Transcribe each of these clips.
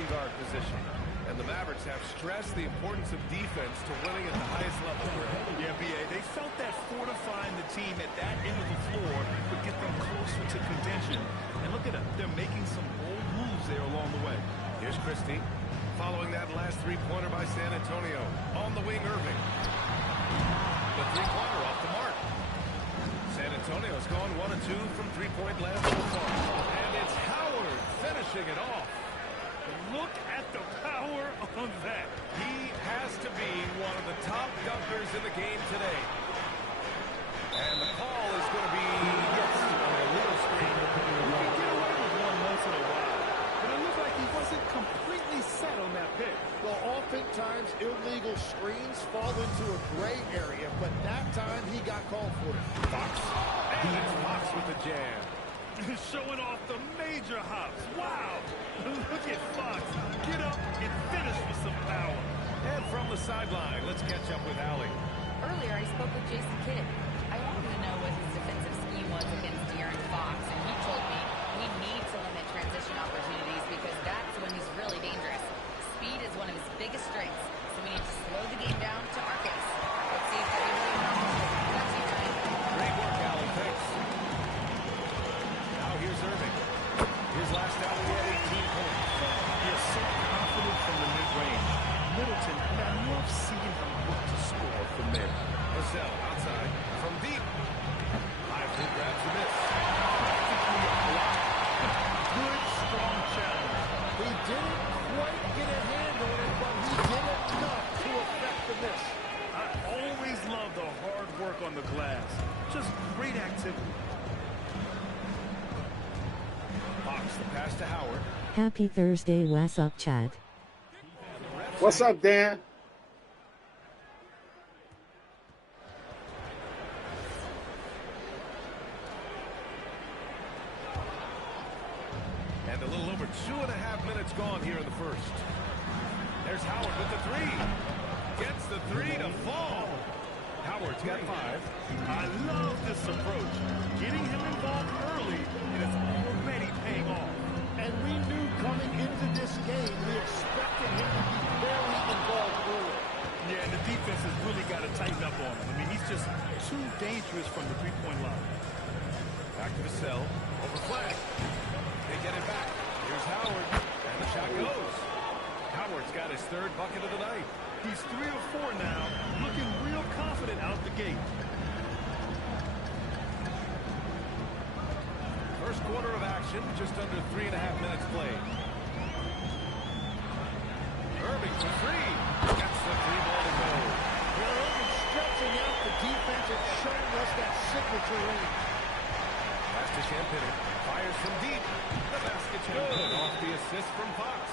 shooting guard position. And the Mavericks have stressed the importance of defense to winning at the highest level. Yeah, B.A., they felt that fortifying the team at that end of the floor would get them closer to contention. And look at them. They're making some bold moves there along the way. Here's Christie. Following that last three-pointer by San Antonio. On the wing, Irving. The three-pointer off the mark. San Antonio's gone 1 of 2 from three-point land so far. And it's Howard finishing it off. Look at the power on that. He has to be one of the top dunkers in the game today. And the call is going to be, yes, a little screen. You can get away with one once in a while. But it looked like he wasn't completely set on that pick. Well, oftentimes illegal screens fall into a gray area, but that time he got called for it. Fox. And it's Fox with the jam. Showing off the major hops. Wow. Look at Fox. Get up and finish with some power. And from the sideline, let's catch up with Allie. Earlier, I spoke with Jason Kidd. I wanted to know what his defensive scheme was against De'Aaron Fox, and he told me we need to limit transition opportunities because that's when he's really dangerous. Speed is one of his biggest strengths, so we need to slow the game down to our pace. Let's see if that really accomplishes it. That's you, Ryan. Great work, Allie. Thanks. Now here's Irving. His last out, he had 18 points. He's so confident from the mid-range. Middleton, I love seeing him look to score from there. Vassell outside from deep. Lively grabs a miss. Practically a block. Good, strong challenge. He didn't quite get a hand on it, but he did enough to affect the miss. I always love the hard work on the glass. Just great activity. Fox the pass to Howard. Happy Thursday, what's up, Chad? What's up, Dan? And a little over 2.5 minutes gone here in the first. There's Howard with the three. Gets the three to fall. Howard's got 5. I love this approach. Getting him involved early, and it's already paying off. And we knew coming into this game, we expected him to be very involved early. Yeah, and the defense has really got to tighten up on him. I mean, he's just too dangerous from the three-point line. Back to Vassell. Over flag. They get it back. Here's Howard. And the shot goes. Howard's got his 3rd bucket of the night. He's 3 of 4 now, looking real confident out the gate. First quarter of action, just under 3.5 minutes played. Irving for 3. Gets the 3-ball to go. Well, Irving stretching out the defense and showing us that signature range. Pass to Champagny. Fires from deep. The basket's good. Off the assist from Fox.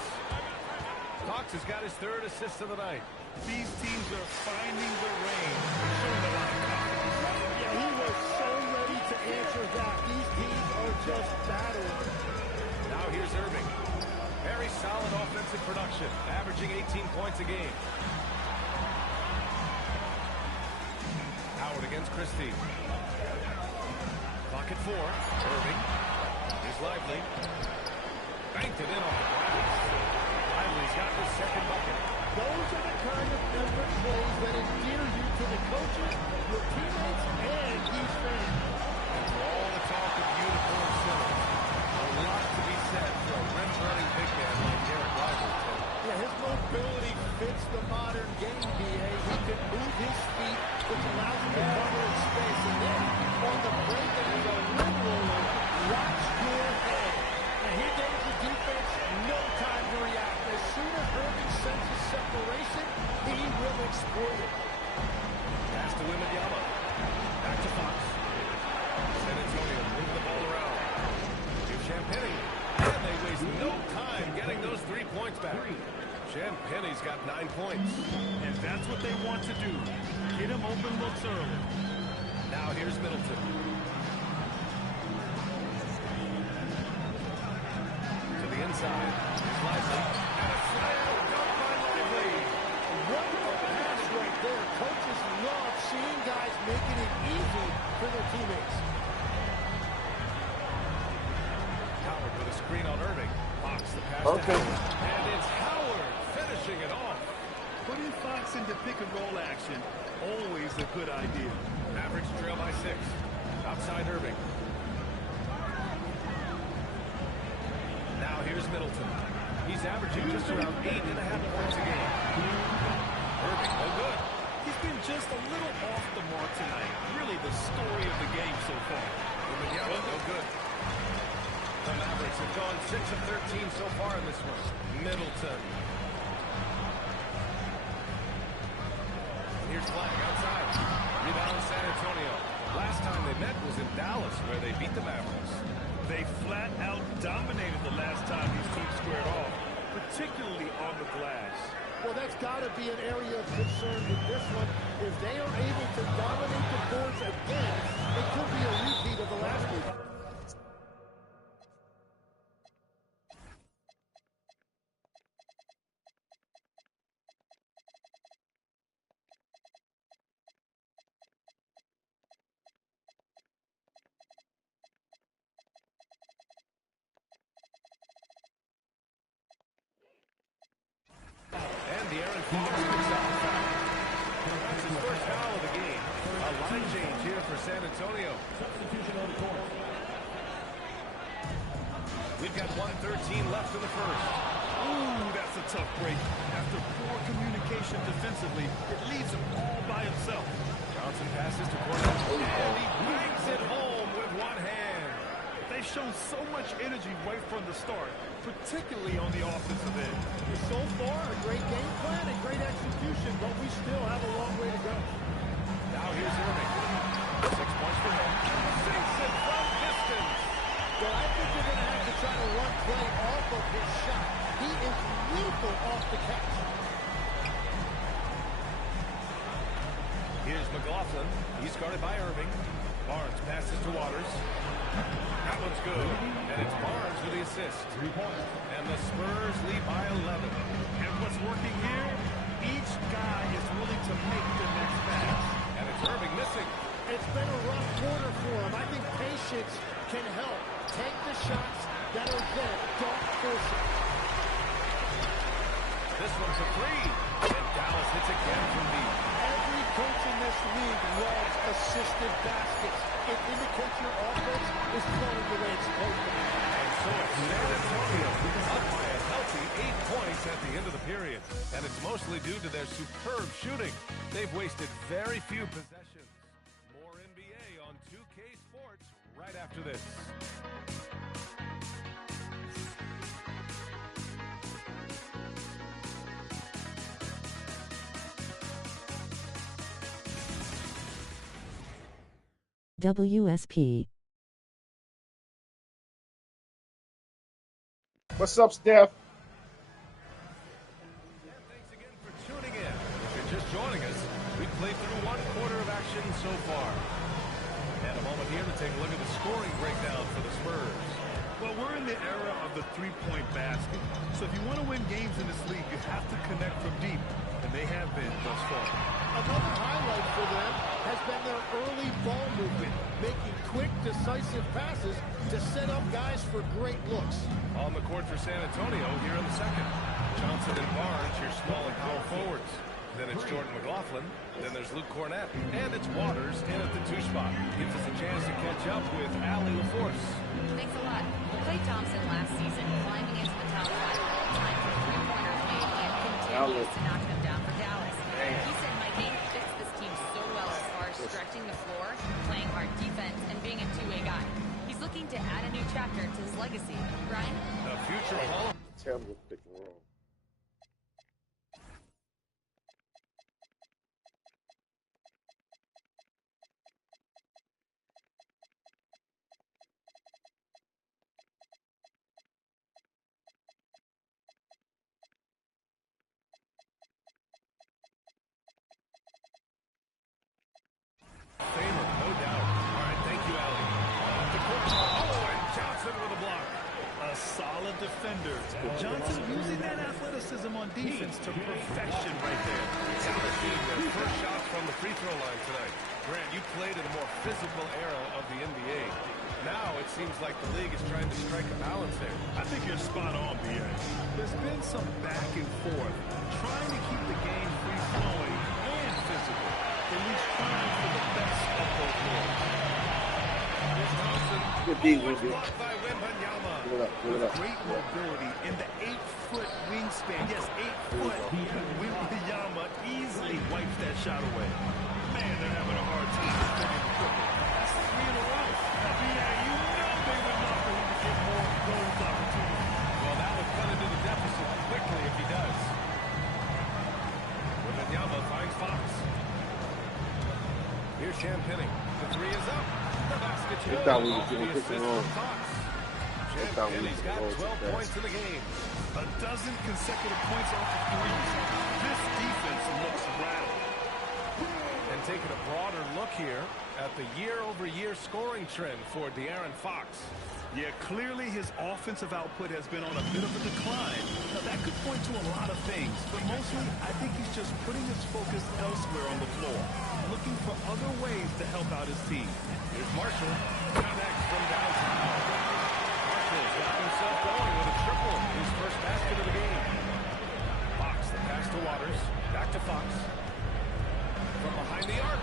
Fox has got his 3rd assist of the night. These teams are finding the range. Showing a lot of confidence. Yeah, he was so ready to answer that. These teams are just battling. Now here's Irving. Very solid offensive production, averaging 18 points a game. Howard against Christie. Clock at 4. Irving. Here's Lively. Banked it in off the glass. Lively's got his 2nd bucket. Those are the kind of effort plays that endear you to the coaches, your teammates, and these fans. And for all the talk of uniform centers, a lot to be said for a rim-running big man like Derek Lively. Yeah, his mobility fits the modern game, B.A. He can move his feet, which allows him to cover in space. And then, on the break, as a rim roller, watch your head. And he gave the defense no time to react. As soon as Irving senses separation, he will exploit it. Pass to Wembanyama. Back to Fox. San Antonio moving the ball around. Here's Champagny. And they waste no time getting those 3 points back. Champagny's got 9 points. And that's what they want to do. Get him open looks early. Now here's Middleton. To the inside. Here's Lively. And a slam dunk by Lively. What a pass right there. Coaches love seeing guys making it easy for their teammates. Howard with a screen on Irving. Fox the pass to Howard. And it's gets into pick-and-roll action, always a good idea. Mavericks trail by 6. Outside Irving. Now here's Middleton. He's averaging just around 8.5 points a game. Irving, no good. He's been just a little off the mark tonight. Really the story of the game so far. Yellow, no good. The Mavericks have gone 6 of 13 so far in this one. Middleton. Here's Flag outside. Rebound San Antonio. Last time they met was in Dallas, where they beat the Mavericks. They flat out dominated the last time these teams squared off, particularly on the glass. Well, that's got to be an area of concern with this one. If they are able to dominate the boards again, it could be a repeat of the last week. And De'Aaron Fox picks up the foul. That's his first foul of the game. A line change here for San Antonio. Substitution on the court. We've got 1:13 left in the first. Ooh, that's a tough break. After poor communication defensively, it leaves him all by himself. Johnson passes to Cornell. And he bangs it home with one hand. They've shown so much energy right from the start, particularly on the offensive end. So far, a great game plan and great execution, but we still have a long way to go. Now here's Irving. 6 points for him. Sinks it from distance. Well, I think you're going to have to try to run play off of his shot. He is lethal off the catch. Here's McLaughlin. He's guarded by Irving. Barnes passes to Waters. That one's good. And it's Barnes with the assist. 3 points. And the Spurs lead by 11. And what's working here? Each guy is willing to make the next pass. And it's Irving missing. It's been a rough quarter for him. I think patience can help. Take the shots that are there. Don't force it. This one's a 3. And Dallas hits again from deep. Every coach in this league loves assisted baskets. It indicates your offense is flowing the way it's supposed to be. And so it's San Antonio up by a healthy 8 points at the end of the period. And it's mostly due to their superb shooting. They've wasted very few possessions. More NBA on 2K Sports right after this. WSP. What's up, Steph? Thanks again for tuning in. If you're just joining us, we've played through 1 quarter of action so far. And a moment here to take a look at the scoring breakdown for the Spurs. Well, we're in the era of the three-point basket. So if you want to win games in this league, you have to connect from deep. And they have been thus far. Another highlight for them has been their early ball movement, making quick, decisive passes to set up guys for great looks. On the court for San Antonio here in the second. Johnson and Barnes, your small and power forwards. Then it's Jordan McLaughlin. Then there's Luke Cornett. And it's Waters in at the 2 spot. Gives us a chance to catch up with Allie LaForce. Thanks a lot. Klay Thompson last season climbing into the top 5 all time for three-pointers made and continues to knock them down for Dallas. He said my game fits this team so well as far as stretching the floor, playing hard defense, and being a two-way guy. He's looking to add a new chapter to his legacy. Brian? The future Hall. Tell me what they can roll. Famer, no doubt. All right, thank you, Allie. Off the court. Oh, and Johnson with a block. A solid defender. Johnson using that athleticism on defense to perfection right there. Dallas shooting their first shot from the free throw line tonight. Grant, you played in a more physical era of the NBA. Now it seems like the league is trying to strike a balance there. I think you're spot on, B.A. There's been some back and forth, trying to keep the game free flowing and physical. At least trying for the best of both worlds. Here's Thompson. Good D, Wendy. Blocked by Wembanyama. Give it up, give it up. Great mobility in the 8-foot wingspan. Yes, 8 foot. Wembanyama easily wipes that shot away. Man, they're having a hard time defending the triple. That's 3 in a row. Yeah, you know they would love for him to get more of those opportunities. Well, that would cut into the deficit quickly if he does. Wembanyama finds Fox. Here's Champagny. The three is up. The basket's They good. thought we was Off doing the this assist wrong. from Fox. They thought we Champagny's was got going 12 too points fast. A in the game. dozen consecutive points off of threes. This defense looks rattled. And taking a broader look here at the year-over-year scoring trend for De'Aaron Fox. Yeah, clearly his offensive output has been on a bit of a decline. Now, that could point to a lot of things, but mostly I think he's just putting his focus elsewhere on the floor, looking for other ways to help out his team. Here's Marshall. Connects from downtown. Marshall's got himself going with a triple. His first basket of the game. Fox, the pass to Waters. Back to Fox. From behind the arc.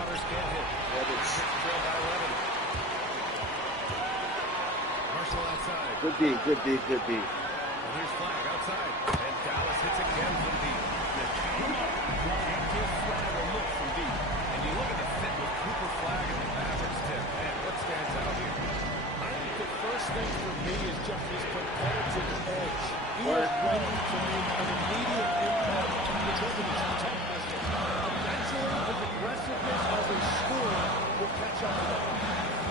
Waters can't hit. Waters trailed by 11. Marshall outside. Good D, good D, good D. And here's Flag outside. And Dallas hits again from deep. Come on. You can't give Flag a look from deep. And you look at the fit with Cooper Flag and the Mavericks, Tim. Man, what stands out here? I think the first thing for me is just his competitive edge. He is ready to make an immediate impact because of his toughness. Eventually, his aggressiveness as a scorer will catch up to him.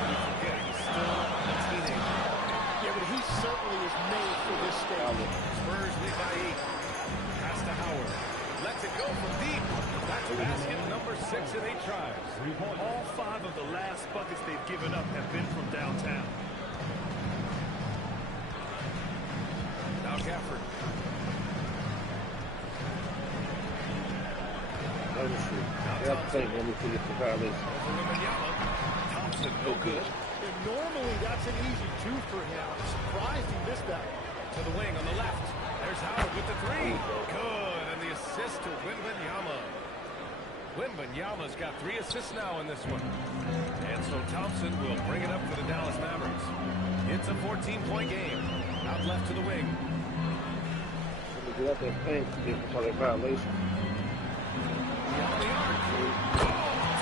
You forget, he's still a teenager. Yeah, but he certainly is made for this stage. Spurs lead by 8. Pass to Howard. Lets it go from deep. That's basket number 6 in 8 tries. All 5 of the last buckets they've given up have been from downtown. Now Gafford. They have to take when we forget the violation. Over Wembanyama. Thompson, no good. And normally, that's an easy two for him. I'm surprised he missed that one. To the wing on the left. There's Howard with the 3. Good. And the assist to Wembanyama. Wembanyama's got 3 assists now in this one. And so Thompson will bring it up for the Dallas Mavericks. It's a 14-point game. Out left to the wing. When we get up that paint, they can call it violation. Beyond the arc. Oh,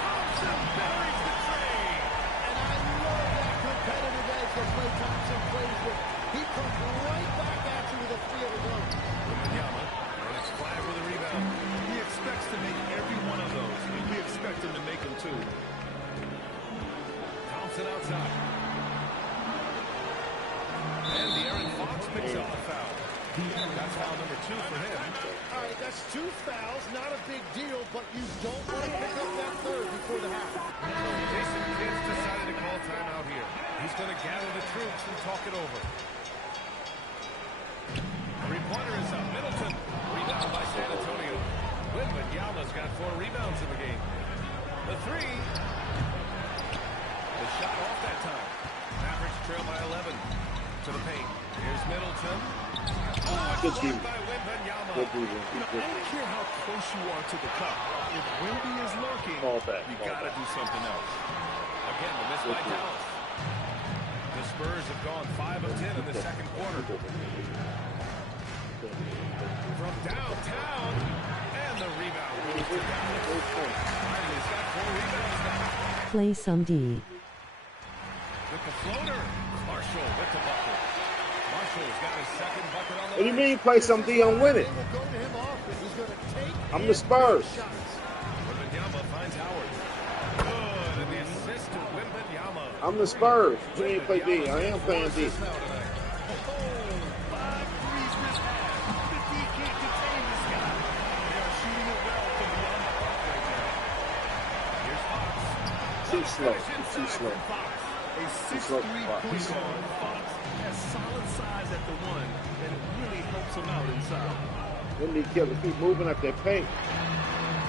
Thompson buries the trade. And I love that competitive edge that Klay Thompson plays with. He comes right back at you with a 3 of his own. Wembanyama. And it's Flag with a rebound. He expects to make every one of those, and we expect him to make them too. Thompson outside. And De'Aaron Fox picks up the foul. That's foul number 2 for him. All right, that's 2 fouls, not a big deal, but you don't want to pick up that third before the half. Jason Kidd's decided to call timeout here. He's going to gather the troops and talk it over. Three-pointer is up. Middleton. Rebound by San Antonio. Wembanyama's got 4 rebounds in the game. The 3. The shot off that time. Mavericks trail by 11. To the paint. Here's Middleton. Oh, Good blocked team. by Wembanyama. Good defense. You know, I don't care how close you are to the cup. If Wemby is lurking, Ball back, you ball got to back. do something else. Again, the miss by Dallas. The Spurs have gone 5 of 10 in the second quarter. From downtown, and the rebound goes to Dallas. Finally, he's got 4 rebounds now. Play some D. With the floater, Marshall with the bucket. Marshall's got his second bucket on the What do you night. mean play some D? I'm winning. They will go to him often. He's going to take I'm and the Spurs. make shots. Wembanyama finds Howard. Good, and the assist to Wembanyama. I'm the Spurs. You ain't play D. I am playing D. Assists now tonight. 5 threes this half. The D can't contain this guy. They are shooting it well from beyond the arc right now. Here's Fox. Too slow. Finish Too inside slow. from Fox. A 6'3" point guard, Fox has solid size at the 1, and it really helps him out inside. Then they keep moving up that paint.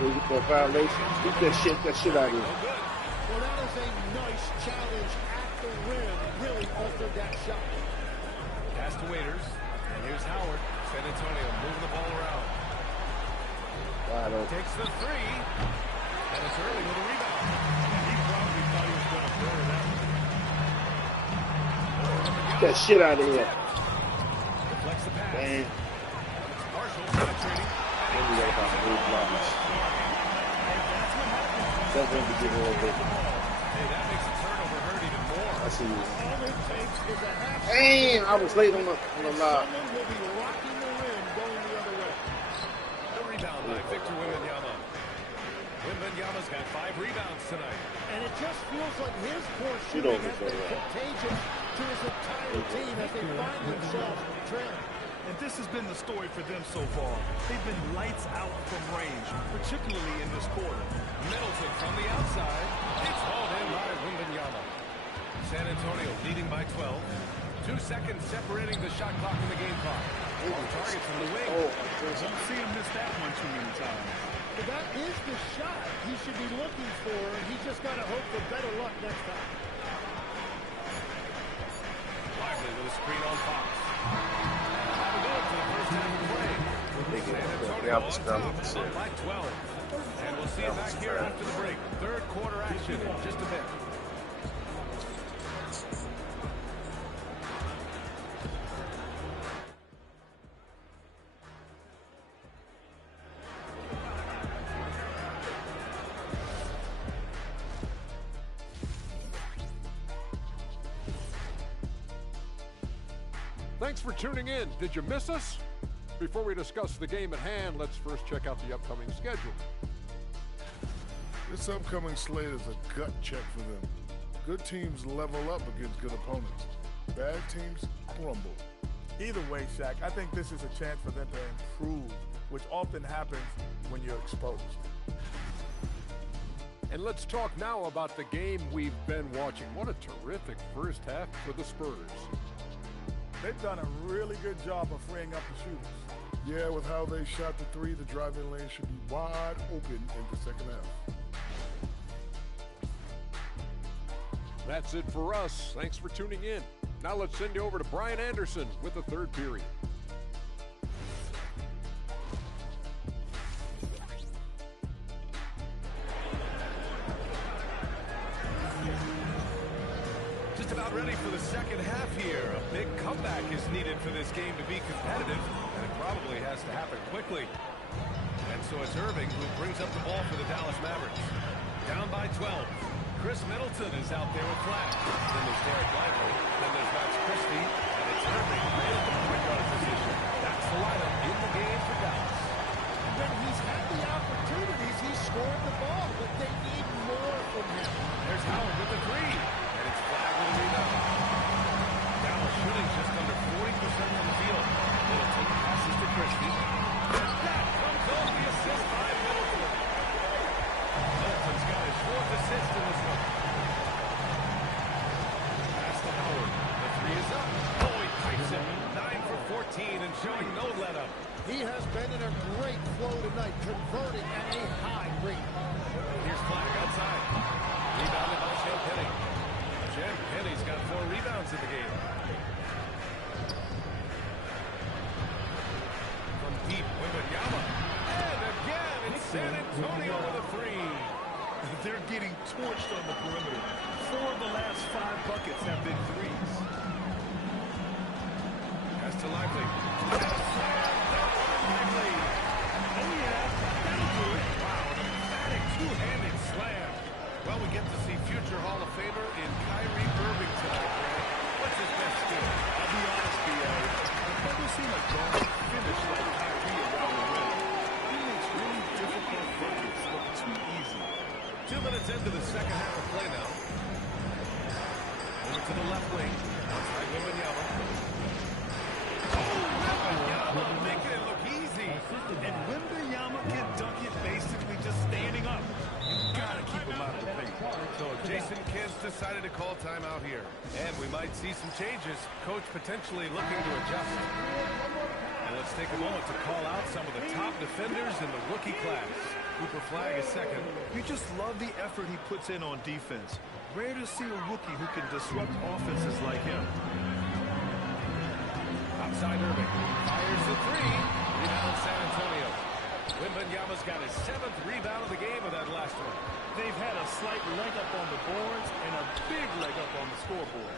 So you get that violation. Get that shit out of here. No good. Well, that is a nice challenge at the rim. Really altered that shot. Pass to Waiters. And here's Howard. San Antonio moving the ball around. Wide open. Takes the three. And it's early with a rebound. And he probably thought he was going to bury that one. Get that shit out of here. Deflects the pass. Damn. Marshall penetrating. Then we got about 3 blocks. That's going to give a little bit. Hey, that makes the turnover hurt even more. I see you. All it takes is a half. Damn, I was late on the lob. Someone will be rocking the rim going the other way. The rebound by Victor Wembanyama. Wembanyama's got 5 rebounds tonight. And it just feels like his poor Shoot shooting over, has been Joel. contagious to his entire team as they find themselves trailing. And this has been the story for them so far. They've been lights out from range, particularly in this quarter. Middleton from the outside. It's hauled in by Wembanyama. San Antonio leading by 12. 2 seconds separating the shot clock and the game clock. Targets from the wing. Oh, Don't see him miss that one too many times. But that is the shot he should be looking for. He's just got to hope for better luck next time. Lively with a screen on Fox. That'll do it for the first half of play. San Antonio on top, up by 12. And we'll see you back here after the break. Third quarter action in just a bit. Thanks for tuning in. Did you miss us? Before we discuss the game at hand, let's first check out the upcoming schedule. This upcoming slate is a gut check for them. Good teams level up against good opponents. Bad teams crumble. Either way, Shaq, I think this is a chance for them to improve, which often happens when you're exposed. And let's talk now about the game we've been watching. What a terrific first half for the Spurs. They've done a really good job of freeing up the shooters. Yeah, with how they shot the three, the driving lane should be wide open in the second half. That's it for us. Thanks for tuning in. Now let's send you over to Brian Anderson with the third period. Just about ready for the second half here. A big comeback is needed for this game to be competitive, and it probably has to happen quickly. And so it's Irving who brings up the ball for the Dallas Mavericks. Down by 12. Chris Middleton is out there with flag. Then there's Derek Lively. Then there's Max Christie. And it's Irving in the point guard position. That's the lineup in the game for Dallas. When he's had the opportunities, he's scored the ball, but they need more from him. There's Howard with the three. And it's flag with a rebound. Dallas shooting just under 40% from the field. Middleton passes to Christie. And that comes off the assist by Middleton. Middleton's got his 4th assist in this one. Pass to Howard. The three is up. Oh, he pipes it. 9 for 14 and showing no let-up. He has been in a great flow tonight, converting at a high rate. Here's Flag outside. Rebounded by Champagny. Champagny's got 4 rebounds in the game. From deep, Wembanyama. And again, it's San Antonio with a three. They're getting torched on the perimeter. 4 of the last 5 buckets have been threes. Pass to Lively. Lively. Oh, yeah, that'll do it. Wow, an emphatic two-handed slam. Well, we get to see future Hall of Famer in Kyrie Irving tonight, Grant. What's his best skill? I'll be honest, B.A. I've never seen a guard finish like Kyrie around the rim. He makes really difficult buckets look too easy. 2 minutes into the second half of play now. Over to the left wing. Outside Wembanyama. Oh, Wembanyama making it look easy. And Wembanyama can dunk it basically just standing up. You gotta keep him out of the paint. So Jason Kidd's decided to call timeout here. And we might see some changes. Coach potentially looking to adjust. And let's take a moment to call out some of the top defenders in the rookie class. Cooper Flag is second. You just love the effort he puts in on defense. Rare to see a rookie who can disrupt offenses like him. Outside Irving. Fires the three. Rebound San Antonio. Wembanyama's got his 7th rebound of the game with that last one. They've had a slight leg up on the boards and a big leg up on the scoreboard.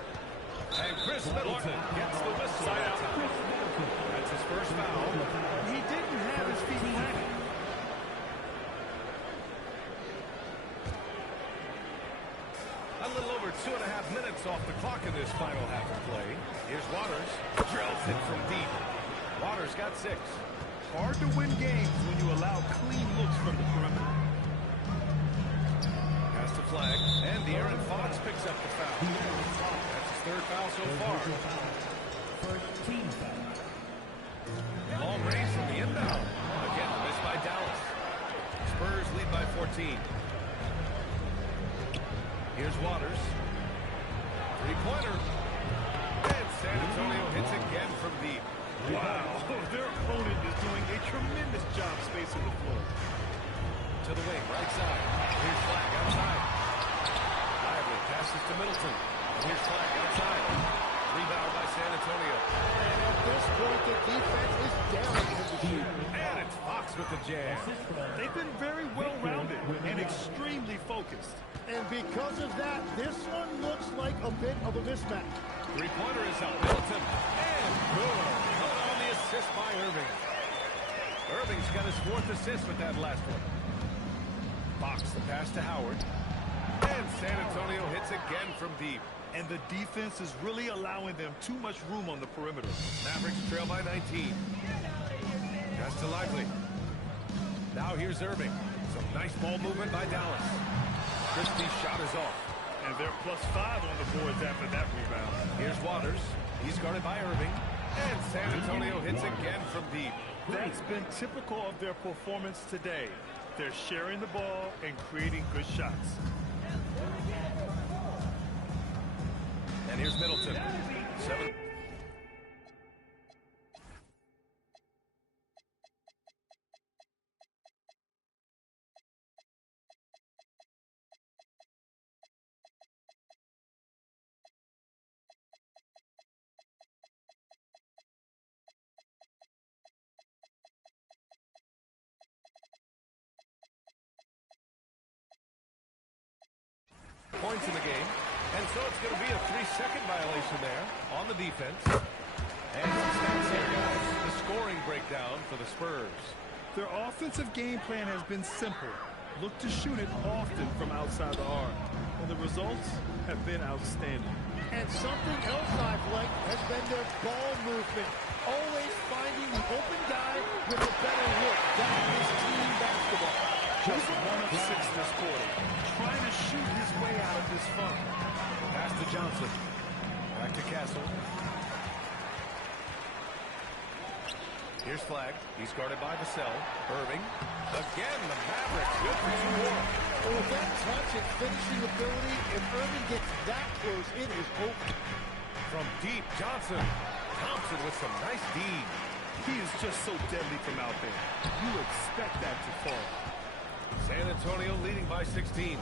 And Chris Middleton gets the whistle that time. That's his first foul. He didn't have his feet planted. A little over 2.5 minutes off the clock in this final half of play. Here's Waters. Drills it from deep. Waters got 6. Hard to win games when you allow clean looks from the perimeter. Pass to Flag, and De'Aaron Fox picks up the foul. That's his 3rd foul so far. Long range from the inbound. Again, missed by Dallas. Spurs lead by 14. Here's Waters. 3-pointer. And San Antonio hits again from deep. Wow, their opponent is doing a tremendous job spacing the floor. To the wing, right side. Here's Flag outside. Lively passes to Middleton. Here's Flag outside. Rebound by San Antonio. And at this point, the defense is down in the shoot. And it's Fox with the jam. They've been very well-rounded and extremely focused. And because of that, this one looks like a bit of a mismatch. 3-pointer is up. Middleton. And good. Good on the assist by Irving. Irving's got his 4th assist with that last one. Fox the pass to Howard. And San Antonio hits again from deep. And the defense is really allowing them too much room on the perimeter. Mavericks trail by 19. Pass to Lively. Now here's Irving. Some nice ball movement by Dallas. Christie's shot is off. And they're +5 on the boards after that rebound. Here's Waters. He's guarded by Irving. And San Antonio hits again from deep. That's been typical of their performance today. They're sharing the ball and creating good shots. And here's Middleton. 7. Points in the game. And so it's going to be a 3-second violation there on the defense. And some stats here, guys. The scoring breakdown for the Spurs. Their offensive game plan has been simple. Look to shoot it often from outside the arc. And the results have been outstanding. And something else I've liked has been their ball movement. Always finding the open guy with a better look. That is team basketball. Just 1 of 6 this quarter. Trying to shoot his way out of this funk. Pass to Johnson. Back to Castle. Here's Flag. He's guarded by Vassell. Irving. Again, the Mavericks. Good for 2 more. Well, with that touch and finishing ability, if Irving gets that close, it is over. From deep, Johnson. Thompson with some nice D. He is just so deadly from out there. You expect that to fall. San Antonio leading by 16.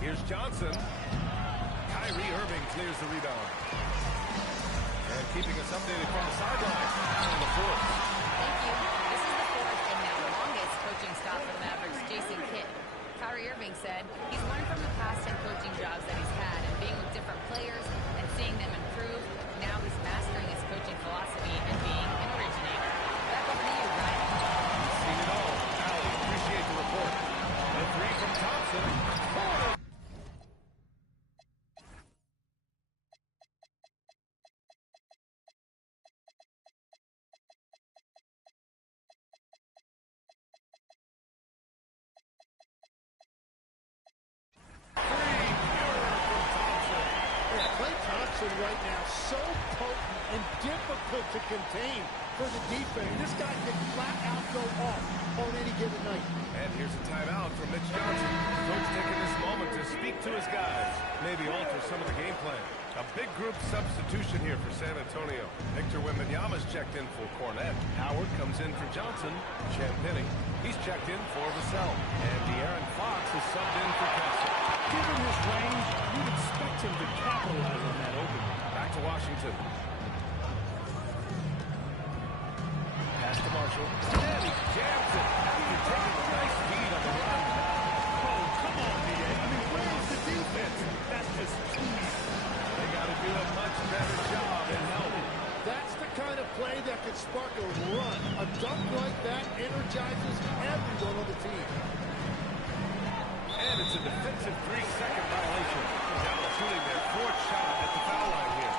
Here's Johnson. Kyrie Irving clears the rebound. And keeping us updated from the sideline on the 4th. Thank you. This is the 4th and now longest coaching stop for the Mavericks, Jason Kidd. Kyrie Irving said he's learned from the past 10 coaching jobs that he's had and being with different players and seeing them improve. Now he's mastering his coaching philosophy and being an originator. Back over to you, Ryan. He's seen it all. Allie, appreciate the report. The 3 from Thompson. Right now, so potent and difficult to contain for the defense. This guy can flat out go off on any given night. And here's a timeout from Mitch Johnson. Coach taking this moment to speak to his guys, maybe alter some of the game plan. A big group substitution here for San Antonio. Victor Wembanyama's checked in for Cornette. Howard comes in for Johnson. Champagny, he's checked in for Vassell. And De'Aaron Fox is subbed in for Castle. Given his range, you'd expect him to capitalize on that opening. Back to Washington. Pass to Marshall. And he jams it after taking a nice lead on the run. Oh, come on, B.A. I mean, where's the defense? That's just too easy. They got to do a much better job in help. That's the kind of play that could spark a run. A dunk like that energizes everyone on the team. And it's a defensive 3-second violation. Dallas shooting their fourth shot at the foul line here.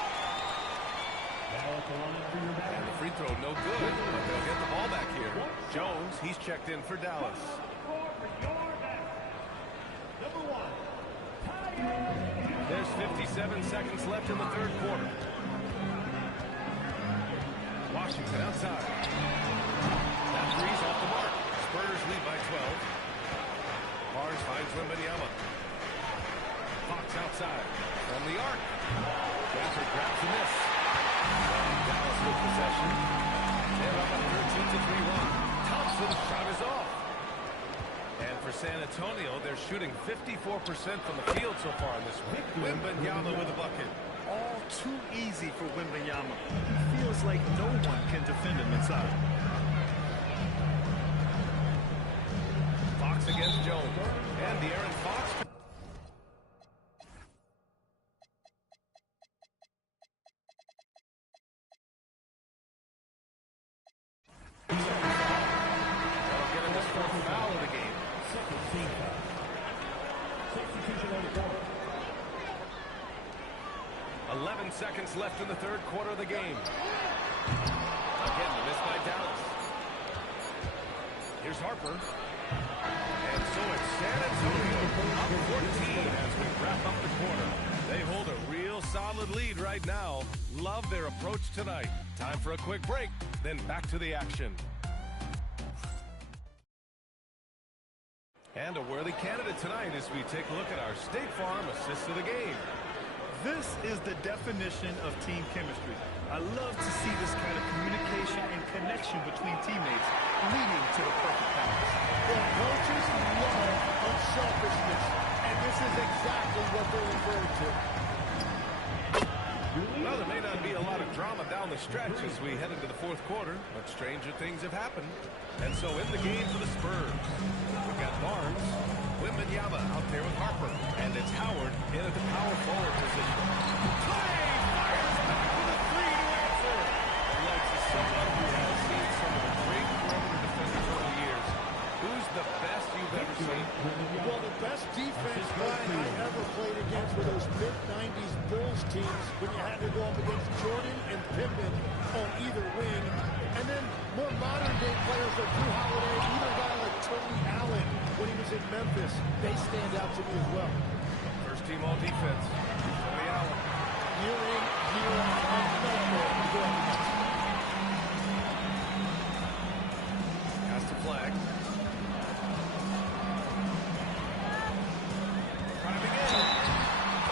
And the free throw no good, but they'll get the ball back here. Jones, he's checked in for Dallas. There's 57 seconds left in the third quarter. Washington outside. That three's off the mark. Spurs lead by 12. Barnes finds Wembanyama. Fox outside. From the arc. Gafford grabs the miss. Dallas with possession. They're up a 13-3 run. Thompson's shot is off. And for San Antonio, they're shooting 54% from the field so far in this one. Wembanyama with a bucket. All too easy for Wembanyama. He feels like no one can defend him inside. Fox against Jones. And De'Aaron Fox. That'll get him his fourth foul of the game. 11 seconds left in the third quarter of the game. Again, the miss by Dallas. Here's Harper. And so it's San Antonio up 14 as we wrap up the quarter. They hold a real solid lead right now. Love their approach tonight. Time for a quick break, then back to the action. And a worthy candidate tonight as we take a look at our State Farm assist of the game. This is the definition of team chemistry. I love to see this kind of communication and connection between teammates leading to the perfect pass. The coaches love unselfishness, and this is exactly what they're referring to. Well, there may not be a lot of drama down the stretch as we head into the fourth quarter, but stranger things have happened. And so in the game for the Spurs, we've got Barnes, Wembanyama out there with Harper, and it's Howard in at the power forward position. Clay fires back with a three to answer. And likes is someone who has seen some of the great perimeter defenders over the years. Who's the best you've ever seen? Well, the best defense line I ever played against were those mid-90s Bulls teams when you had to go up against Jordan and Pippen on either wing. And then more modern-day players like Drew Holiday, even a guy like Tony Allen when he was in Memphis. They stand out to me as well. First team all defense. Tony Allen. Year in, year out, a nightmare to go up against. Pass to Flag. Driving in.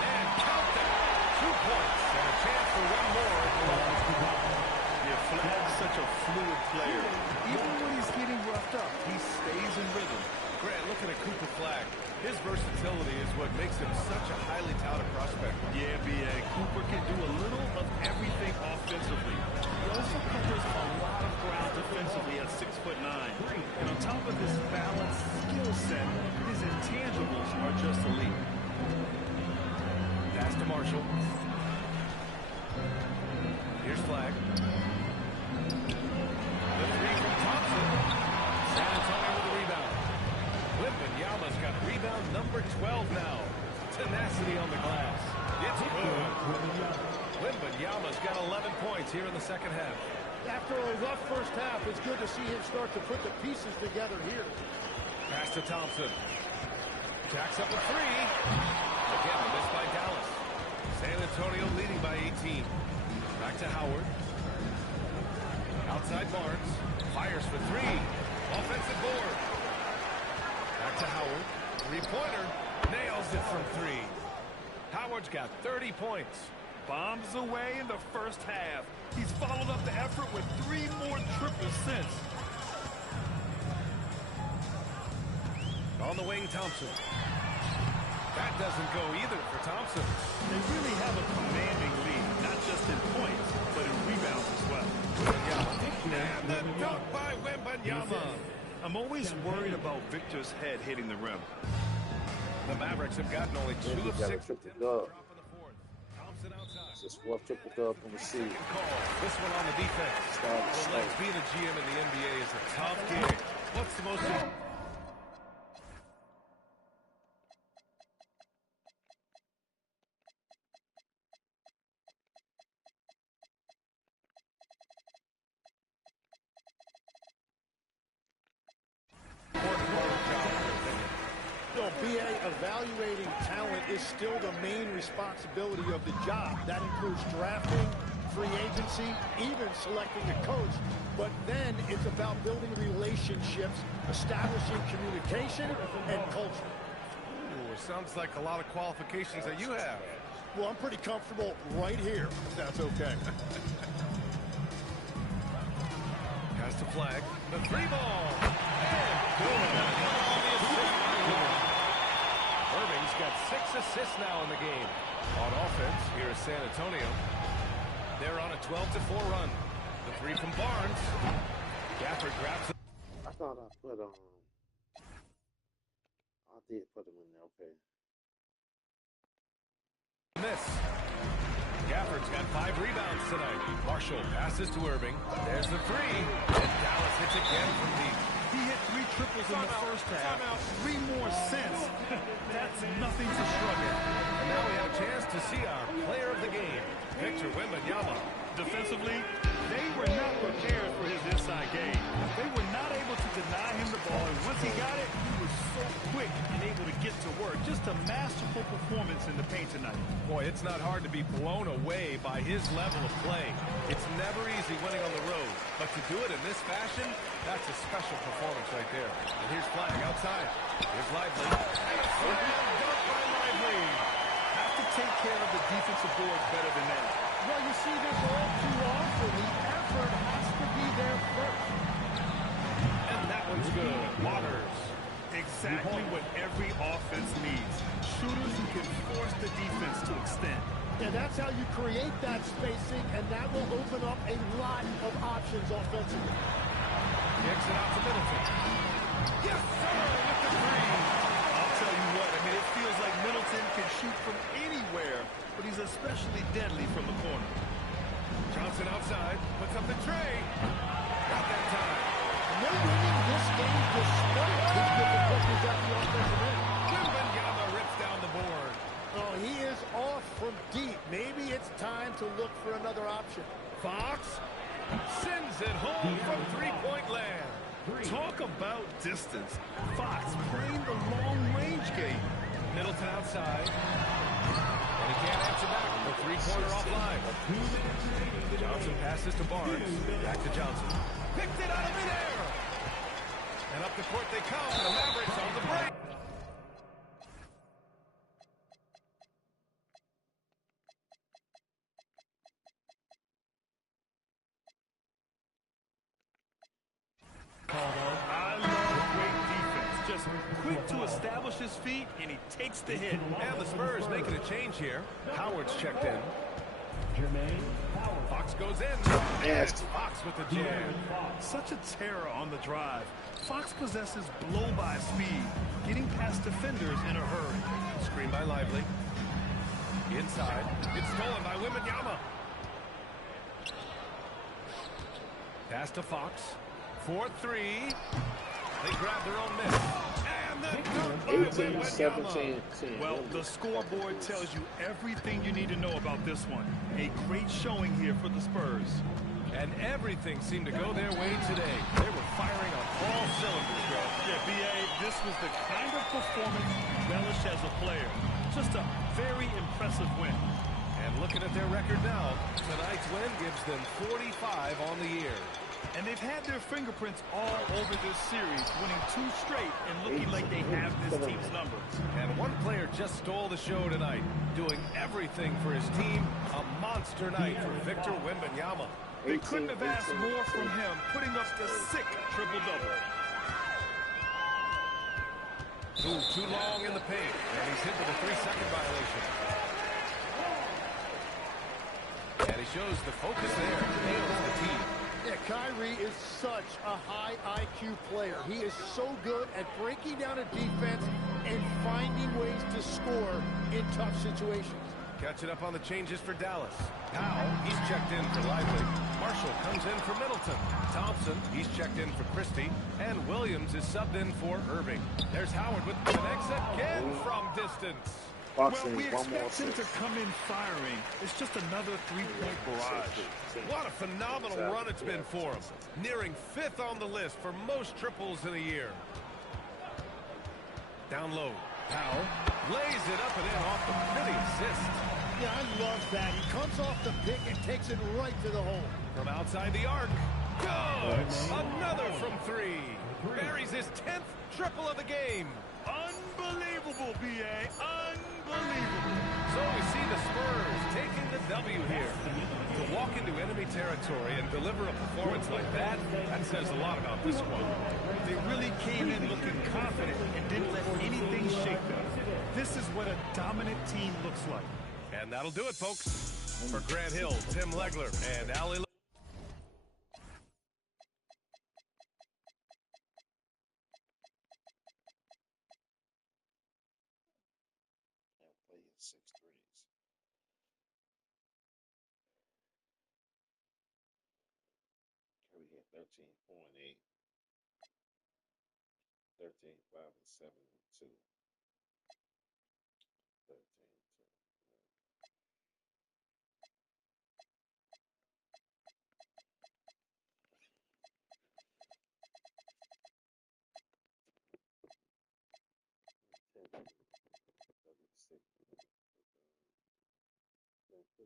And count that. 2 points. And a chance for one more. Yeah, Flag's such a fluid player. Even when he's getting roughed up, he stays in rhythm. Grant, looking at Cooper Flag. His versatility is what makes him such a highly touted prospect. Yeah, B.A. Cooper can do a little of everything offensively. He also covers a lot of ground defensively at 6'9". And on top of his balanced skill set, his intangibles are just elite. Pass to Marshall. Here's Flag. The three from Thompson. San Antonio with the rebound. Wembanyama's got rebound number 12 now. Tenacity on the glass. It's good. Wembanyama's got 11 points here in the second half. After a rough first half, it's good to see him start to put the pieces together here. Pass to Thompson. Jacks up a three. Again, a miss by Dallas. San Antonio leading by 18. Back to Howard. Outside Barnes. Fires for three. Offensive board. Back to Howard. Three-pointer. Nails it from three. Howard's got 30 points. Bombs away in the first half. He's followed up the effort with 3 more triples since. On the wing, Thompson. That doesn't go either for Thompson. They really have a commanding lead. not just in points, but in rebounds as well. And the dunk by Wembanyama. I'm always worried about Victor's head hitting the rim. The Mavericks have gotten only 2 of 6 attempts to drop in the fourth. Thompson outside. It's just fourth triple dub from the seed. Call. This one on the defense. Well, Lex, being a GM in the NBA is a tough gig. What's the most... No, BA, evaluating talent is still the main responsibility of the job. That includes drafting, free agency, even selecting a coach. But then it's about building relationships, establishing communication, and culture. Ooh, sounds like a lot of qualifications that you have. Well, I'm pretty comfortable right here, if that's okay. Pass to Flag. The 3-ball. And good. Irving's got 6 assists now in the game. On offense, here is San Antonio. They're on a 12-4 run. The 3 from Barnes. Gafford grabs it. I thought I put I did put him in there, okay. Miss. Gafford's got 5 rebounds tonight. Marshall passes to Irving. There's the 3. And Dallas hits again from deep. He hit 3 triples in the first half. 3 more since. That's nothing to shrug at. And now we have a chance to see our player of the game, Victor Wembanyama. Defensively, they were not prepared for his inside game. They were not able to deny him the ball, and once he got it, he was so quick and able to get to work. Just a masterful performance in the paint tonight. Boy, it's not hard to be blown away by his level of play. It's never easy winning on the road, but to do it in this fashion, that's a special performance right there. And here's Flag outside. Here's Lively. And a slam dunk by Lively. Have to take care of the defensive boards better than that. Well, you see this all too often. The effort has to be there first. And that one's good. Waters. Exactly what every offense needs. Shooters who can force the defense to extend. Yeah, that's how you create that spacing, and that will open up a lot of options offensively. Kicks it out to Middleton. Yes, sir, with the 3. I'll tell you what, I mean, it feels like Middleton can shoot from anywhere, but he's especially deadly from the corner. Johnson outside, puts up the tray. Got that time. And they're winning this game despite his difficulties at the offensive end. Wembanyama rips down the board. Oh, he is off from deep. Maybe it's time to look for another option. Fox sends it home from 3-point land. Talk about distance. Fox playing the long-range game. Middleton outside. And he can't answer back. The 3-pointer offline. Johnson passes to Barnes. Back to Johnson. Picked it out of midair. And up the court they come. The Mavericks on the break. I love great defense. Just quick to establish his feet, and he takes the hit. And the Spurs making a change here. Howard's checked in. Fox goes in. Yes. Fox with the jam. Such a terror on the drive. Fox possesses blow-by speed, getting past defenders in a hurry. Screen by Lively. Inside. It's stolen by Wembanyama. Pass to Fox. 4-3. They grab their own miss. And the dunk by 18, Wembanyama. 17, 10. Well, the scoreboard tells you everything you need to know about this one. A great showing here for the Spurs. And everything seemed to go their way today. They were firing on all cylinders, Joe. Yeah, B.A., this was the kind of performance relish as a player. Just a very impressive win. And looking at their record now, tonight's win gives them 45 on the year. And they've had their fingerprints all over this series, winning 2 straight and looking like they have this team's number. And one player just stole the show tonight, doing everything for his team. A monster night for Victor Wembanyama. They couldn't have asked more from him, putting up the sick triple-double. Too long in the paint, and he's hit with a 3-second violation. he shows the focus there. Nails the team. Yeah, Kyrie is such a high IQ player. He is so good at breaking down a defense and finding ways to score in tough situations. Catching up on the changes for Dallas. Powell, he's checked in for Lively. Marshall comes in for Middleton. Thompson, he's checked in for Christie. And Williams is subbed in for Irving. There's Howard with connects again from distance. Well, we expect him to come in firing. It's just another three-point barrage. What a phenomenal run it's been for him. Nearing 5th on the list for most triples in a year. Down low. Powell lays it up and in off the pretty assist. Yeah, I love that. He comes off the pick and takes it right to the hole. From outside the arc. Good! Another from 3. Buries his 10th triple of the game. Unbelievable, B.A. Unbelievable. So we see the Spurs taking the W here. To walk into enemy territory and deliver a performance like that says a lot about this one. They really came in looking confident and didn't let anything shake them. This is what a dominant team looks like. And that'll do it, folks. For Grant Hill, Tim Legler, and Allie. We hit 13.8, 13, 5, and 7, and 2. 13, 2.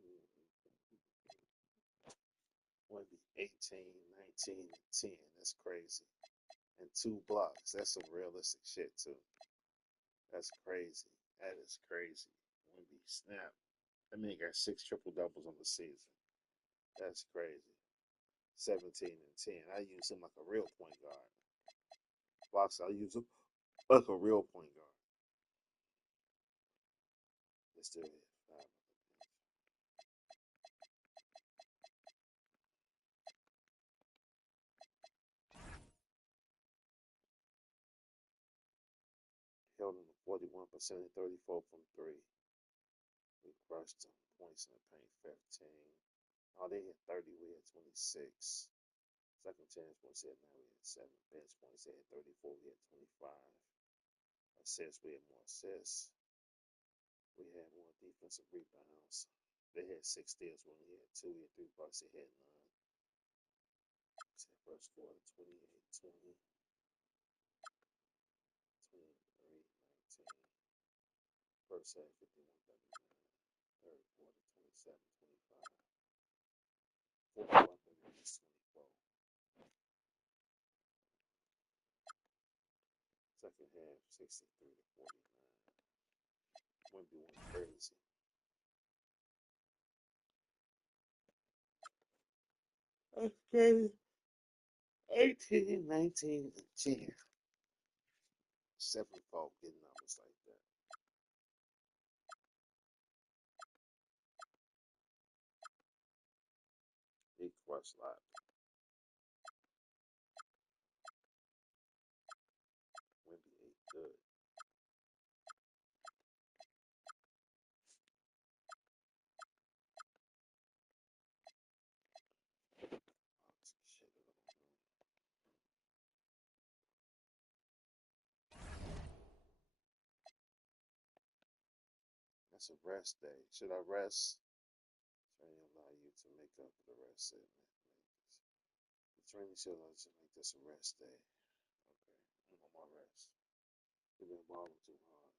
One be 18, 19, and 10. That's crazy. And 2 blocks. That's some realistic shit too. That's crazy. That is crazy. One be snap. That man got 6 triple doubles on the season. That's crazy. 17 and 10. I use him like a real point guard. Blocks, I use him like a real point guard. Let's do it. Held them 41% and 34 from 3. We crushed them. Points in the paint, 15. Oh, they hit 30. We had 26. Second chance points, they had 9. We had 7. Bench points, they had 34. We had 25. Assists, we had more assists. We had more defensive rebounds. They had 6 steals. We only had 2. We had 3 blocks. They had 9. First quarter, 28, 20. 23, 19. First half, 51, 39. Third quarter, 27, 25. Fourth quarter, 24. Second half, 63 to 49. Wouldn't be one crazy. That's crazy. 18, 19, and 10. 7-4 getting numbers like that. Big crush lot. Wimby 8 good. That's a rest day. Should I rest? Training allow you to make up for the rest day. The training should allow you to make this a rest day. Okay, I'm on my rest. We've been balling too hard.